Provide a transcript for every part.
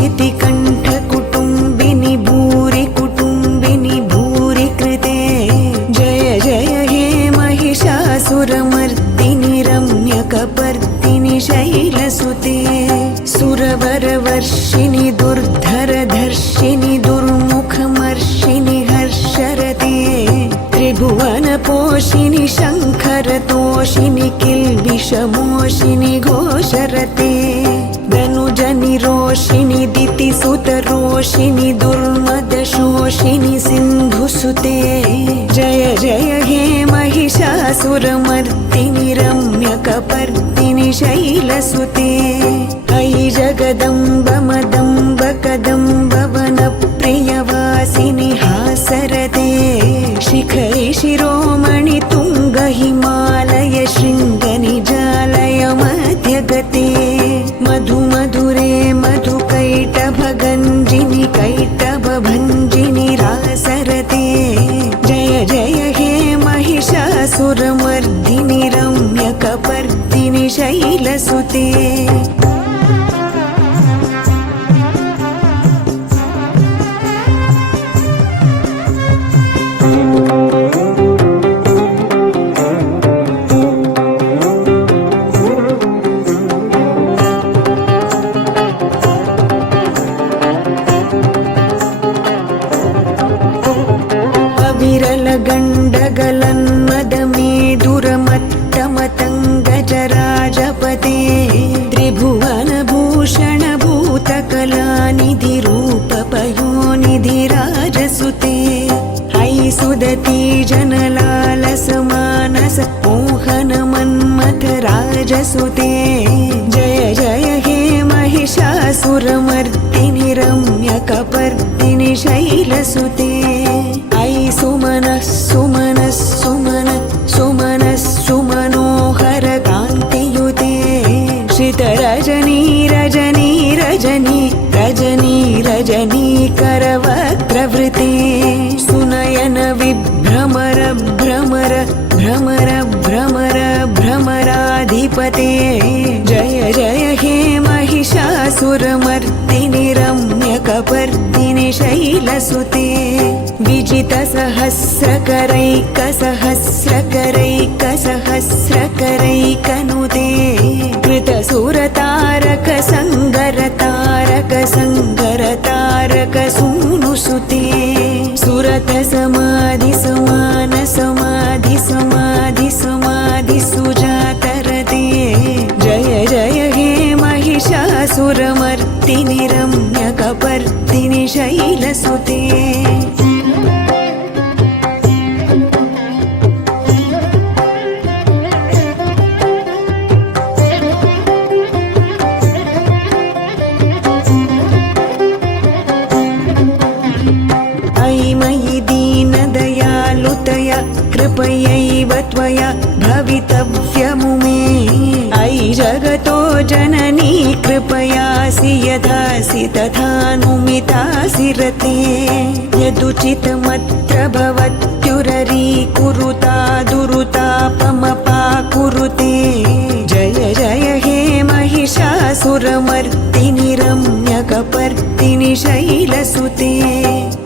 शितिकण्ठकुटुम्बिनि भूरि कुटुम्बिनि भूरि कृते जय जय हे महिषासुरमर्दिनि रम्यकपर्दिनि शैलसुते सुरवरवर्षिणि दुर्धरधर्षिणि दुर्मुखमर्षिणि हर्षरते त्रिभुवनपोषिणि शङ्खरतोषिणि किल्बिषमोषिणि घोषरते धनुजनिरोषिणि दितिसुतरोषिणि दुर्मदशोषिणि सिन्धुसुते जय जय हे महिषासुरमर्दिनि रम्यकपर्दिनि शैलसुते अयि जगदम्ब मदम्ब कदम्ब वनप्रियवासिनि हासरते शिखरि शिरोमणि तुङ्ग हिमालय शृङ्गनिजालय मध्यगते मधु मधुरे मधुकैटभगञ्जिनि कैटभभञ्जिनि रासरते जय जय हे महिषासुरमर्दिनि रम्यकपर्दिनि शैलसुते विरलगण्डगलन्मदमेदुरमत्तमतङ्गजराजपते त्रिभुवनभूषणभूतकलानिधिरूपपयोनिधिराजसुते अयि सुदती जनलालसमानस मोहनमन्मथराजसुते जय जय हे महिषासुरमर्दिनि रम्यकपर्दिनि शैलसुते अयि सुमनः सुमनः सुमनः सुमनः सुमनोहर कान्तियुते श्रितरजनी रजनी रजनी रजनी रजनी करवक्त्रवृते सुनयन विभ्रमर भ्रमर भ्रमर भ्रमर भ्रमराधिपते जय जय हे महिषासुरमर्दिनि रम्यकपर्दिनि शैलसुते विजितसहस्रकरैकसहस्रकरैकसहस्रकरैकनुते कृतसुरतारक संगरतारक संगरतारक सूनुसुते सुरत समाधि समान समाधि समाधि समाधि सुजातरते जय जय हे महिषासुरमर्दिनि रम्यकपर्दिनि शैलसुते कृपयैव त्वया भवितव्यमुमे अयि जगतो जननी कृपयासि यथासि तथानुमितासि रते यदुचितमत्र भवत्युररीकुरुता दुरुतापमपाकुरुते जय जय हे महिषासुरमर्दिनि रम्यकपर्दिनि शैलसुते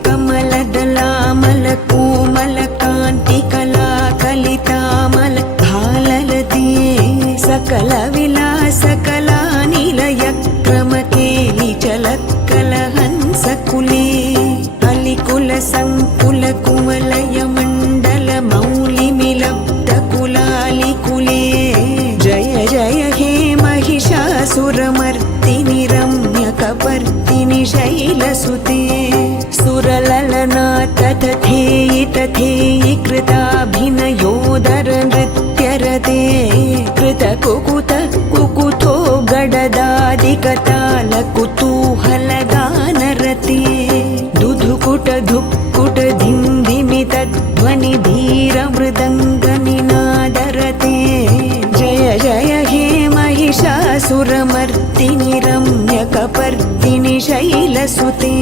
कमलदलामलकोमलकान्तिकला कलितामल भाललते सकलविलासकलानिलयक्रमकेलिचलत्कलहंसकुले अलिकुलसङ्कुलकुवलयमण्डल मौलिमिलब्धकुलालिकुले जय जय हे महिषासुरमर्दिनि रम्यकपर्दिनि शैलसुते सुरललना तथेयि तथेयि कृताभिनयोदर नृत्यरते कृतकुकुत कुकुतो गडदादिकताल कुतूहलगानरते दुधुकुट धुक्कुट धिम्धिमि तद्ध्वनि धीरमृदङ्गनिनादरते जय जय हे महिषासुरमर्दिनि रम्यकपर्दिनि शैलसुते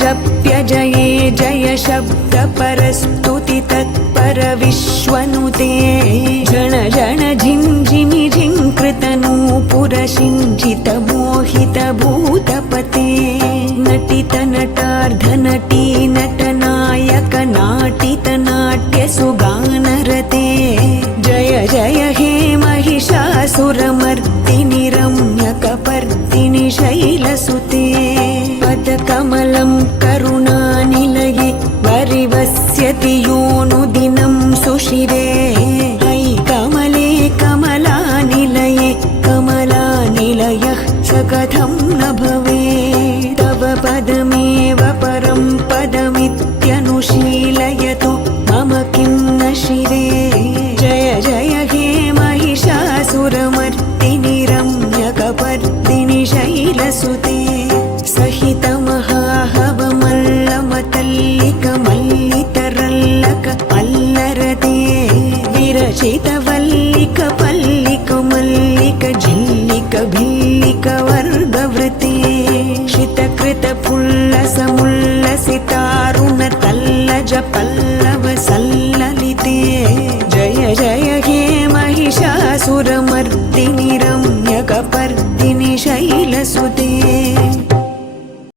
जप्य जये जय शब्द परस्तुति तत्पर विश्वनुते जन जन झिञ्झिमि झिङ्कृतनूपुर सिञ्चित मोहित भूतपते नटित नटार्धनटी नटनायक नाटित नाट्य सुगानरते जय जय हे महिषासुरमर्दिनि रम्यकपर्दिनि शैलसुते पदकमलं करुणानिलये वरिवस्यति योऽनुदिनं सुशिरे अयि कमले कमलानिलये कमलानिलयः स कथं न भवेत् तव पदमेव परं पदमित्यनुशीलयतु मम किं न शिरे जय जय हे महिषासुरमर्दिनि रम्यकपर्दिनि शैलसुते सहितमहाहवमल्लमतल्लिकमल्लितरल्लक अल्लरते विरचितवल्लिक पल्लिक मल्लिक झिल्लिक भिल्लिक वर्गवृते शितकृत पुल्लसमुल्लसितारुण तल्लज पल्लव सल्ललिते जय जय हे महिषासुरमर्दिनि रम्यकपर्दिनि शैलसुते।